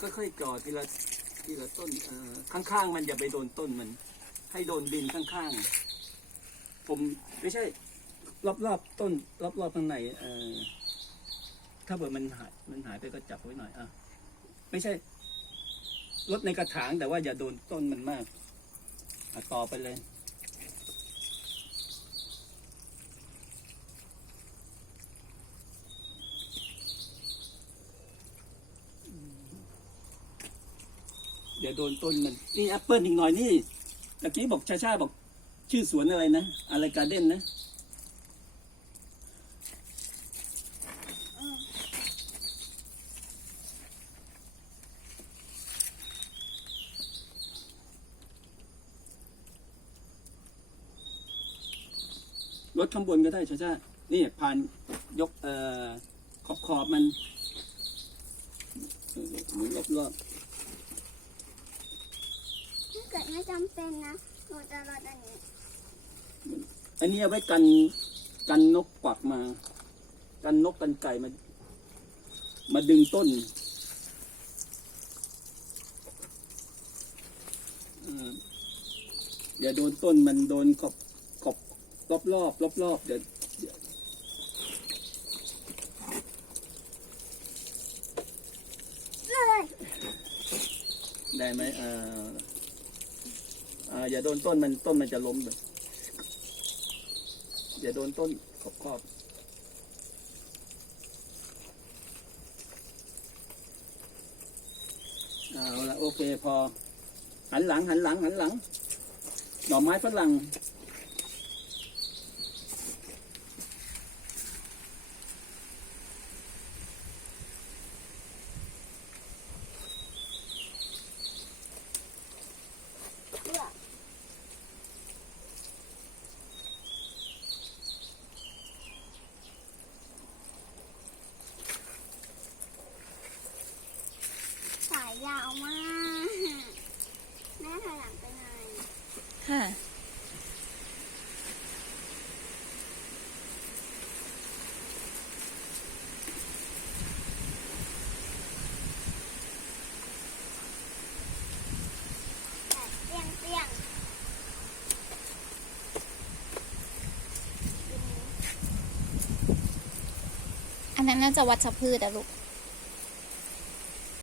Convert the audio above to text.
ค่อยๆจ่อทีละทีละต้นเอ่อข้างๆ มันอย่าไปโดนต้นมัน ให้โดนดินข้างๆ ผมไม่ใช่ รอบๆต้น รอบๆข้างในเอ่อถ้าเกิดมันหายมันหายไปก็จับไว้หน่อยอะไม่ใช่ลดในกระถางแต่ว่าอย่าโดนต้นมันมากต่อไปเลย เดี๋ยวโดนต้นมันนี่แอปเปิลอีกหน่อยนี่ตะกี้บอกชาชาบอก ชื่อสวนอะไรนะ อะไรการ์เด้นนะรถข้างบนก็ได้ชาชานี่ผ่านยกเอ่อขอบขอบมันหมุนรอบถ้า เกิดไม่จำเป็นนะหนูจะรดอันนี้ๆอันนี้เอาไว้กันกันนกกวักมา กันนกกันไก่มา มาดึงต้นเอ่ออย่าโดนต้นมันโดนขอบขอบรอบรอบรอบรอบๆเดี๋ยวเดี๋ยวเลยได้ไหมเอ่ออ่า อย่าโดนต้นมันต้นมันจะล้มเลยอย่าโดนต้นขอบขอบเอาละโอเคพอ หันหลังหันหลังหันหลัง หน่อไม้ฝรั่ง ยาวมาก แม่ถอยหลังไปหน่อยค่ะเตี้ยงเตี้ยงอันนั้นน่าจะวัชพืชอะลูก